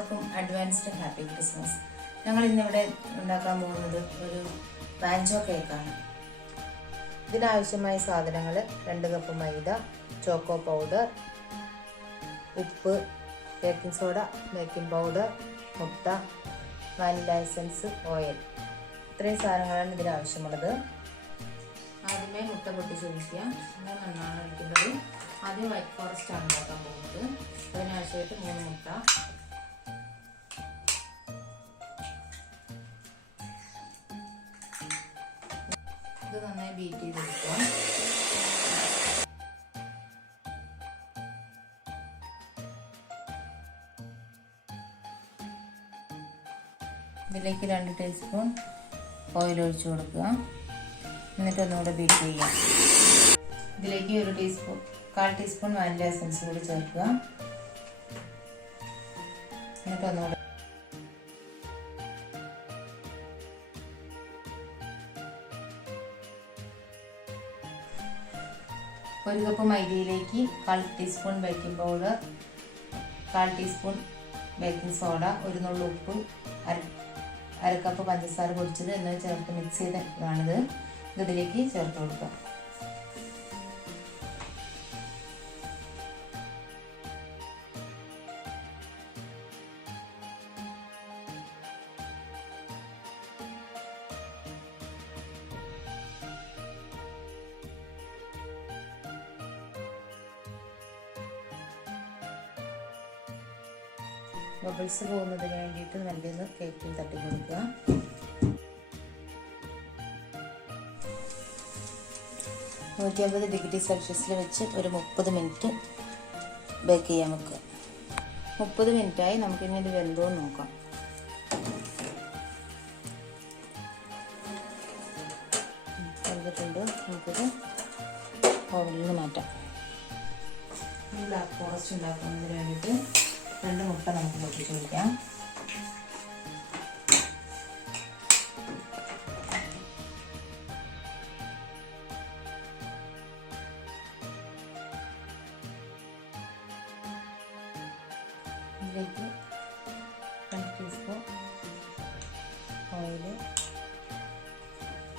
എല്ലാവർക്കും advanced happy Christmas. ഞങ്ങൾ ഇന്നിവിടെ ഉണ്ടാക്കാൻ പോകുന്നത് ഒരു വാഞ്ചോ കേക്കാണ്. ഇതിനാവശ്യമായ സാധനങ്ങൾ 2 കപ്പ് മൈദ, ചോക്കോ പൗഡർ, ഉപ്പ്, ബേക്കിംഗ് സോഡ, ബേക്കിംഗ് പൗഡർ, മുട്ട, വാനില എസൻസ്, ഓയിൽ. ഇത്രയും സാധനങ്ങളാണ് ഇതിനാവശ്യമുള്ളത്. ആദ്യമേ മുട്ട പൊട്ടിച്ചൊഴിക്കുക. 3 എണ്ണമാണ് ഒഴിക്കുന്നത്. ആദ്യം വൈറ്റ് ഫോറസ്റ്റ് ആണ് ഉണ്ടാക്കാൻ പോകുന്നത്. അതിനാവശ്യമായിട്ട് 3 മുട്ട, ഇത് നന്നായി ബീറ്റ് ചെയ്തെടുക്കുക. ഇതിലേക്ക് 2 ടീസ്പൂൺ ഓയിൽ ഒഴിച്ചു കൊടുക്കുക. എന്നിട്ട് ഒന്നുകൂടെ ബീറ്റ് ചെയ്യാം. ഇതിലേക്ക് 1 ടീസ്പൂൺ വാനില എസൻസ് കൂടി ചേർക്കുക. എന്നിട്ട് ഒന്നുകൂടെ 1 കപ്പ് മൈദയിലേക്ക് 1/4 teaspoon baking powder, 1/4 teaspoon baking soda, 1 നുള്ളു ഉപ്പ്, 1/2 കപ്പ് പഞ്ചസാര പൊടിച്ചത് എന്നിവ ചേർത്ത് മിക്സ് ചെയ്തതാണിത്. ഇതിലേക്ക് ചേർത്ത് കൊടുക്കുക. ബബിൾസ് പോകുന്നതിന് വേണ്ടിയിട്ട് നല്ലൊന്ന് കേക്കിൽ തട്ടി കൊടുക്കുക. $150 വെച്ച് ഒരു 30 മിനിറ്റ് ബേക്ക് ചെയ്യാൻ വെക്കുക. 30 മിനിറ്റായി. നമുക്കിനി ഇത് വെന്തോ നോക്കാം. വെന്തിട്ടുണ്ട്. നമുക്കിത് ഓവനിൽ നിന്ന് മാറ്റാം. ബ്ലാക്ക് ഫോറസ്റ്റ് ഉണ്ടാക്കുന്നതിന് വേണ്ടിയിട്ട് 2 മുട്ട നമുക്ക് പൊട്ടിച്ച് വയ്ക്കാം. ഇതിലേക്ക് 2 teaspoon oil,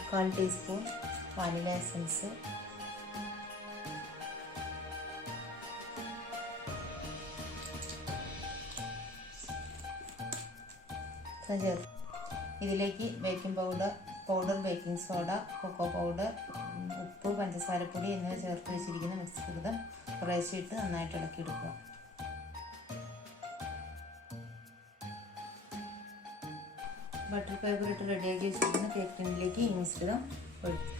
1/4 teaspoon vanilla essence, ഇതിലേക്ക് baking powder, baking soda, cocoa powder, ഉപ്പ്, പഞ്ചസാരപ്പൊടി എന്നിവ ചേർത്ത് വെച്ചിരിക്കുന്ന മിശ്രിതം കുറേശ്ശെ ഇട്ട് നന്നായിട്ട് ഇളക്കിയെടുക്കുക. ബട്ടർ പേപ്പർ ഇട്ട് റെഡിയാക്കി വെച്ചിരിക്കുന്ന കേക്ക് ടിന്നിലേക്ക് ഈ മിശ്രിതം ഒഴിക്കുക.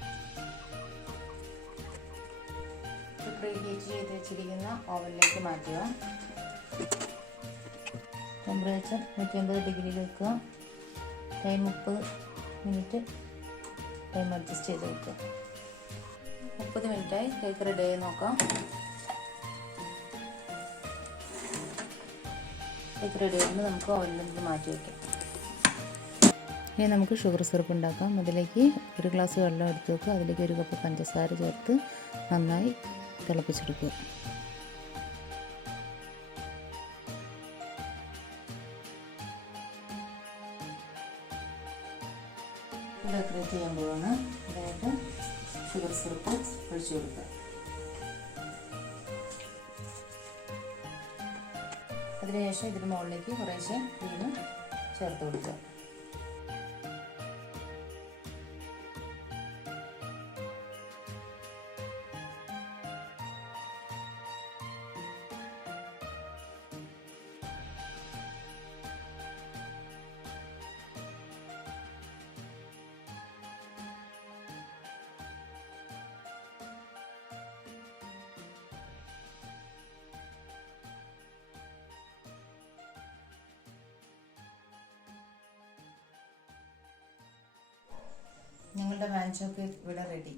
പ്രീഹീറ്റ് ചെയ്ത് വെച്ചിരിക്കുന്ന ഓവനിലേക്ക് മാറ്റുക. ടെമ്പറേച്ചർ 150 ഡിഗ്രിയിൽ വെക്കുക. Time 30 minute. ടൈം അഡ്ജസ്റ്റ് ചെയ്ത് വെക്കുക. 30 മിനിറ്റായി. കേക്ക് റെഡി ആയി നോക്കാം. കേക്ക് റെഡി ആകുമ്പോൾ നമുക്ക് ഓവനിൽ നിന്ന് മാറ്റി വയ്ക്കാം. ഇനി നമുക്ക് ഷുഗർ സിറപ്പ് ഉണ്ടാക്കാം. അതിലേക്ക് 1 ഗ്ലാസ് വെള്ളം എടുത്ത് വെക്കുക. അതിലേക്ക് 1 കപ്പ് പഞ്ചസാര ചേർത്ത് നന്നായി തിളപ്പിച്ചെടുക്കുക. ഡെക്കറേറ്റ് ചെയ്യാൻ പോവാണ്. അതായത് ഷുഗർ സിറപ്പ് ഒഴിച്ചു കൊടുക്കുക. അതിനുശേഷം ഇതിന് മുകളിലേക്ക് കുറേശ്ശെ ക്രീം ചേർത്ത് കൊടുക്കുക. ഞങ്ങളുടെ വാഞ്ചോ കേക്ക് ഇവിടെ റെഡി.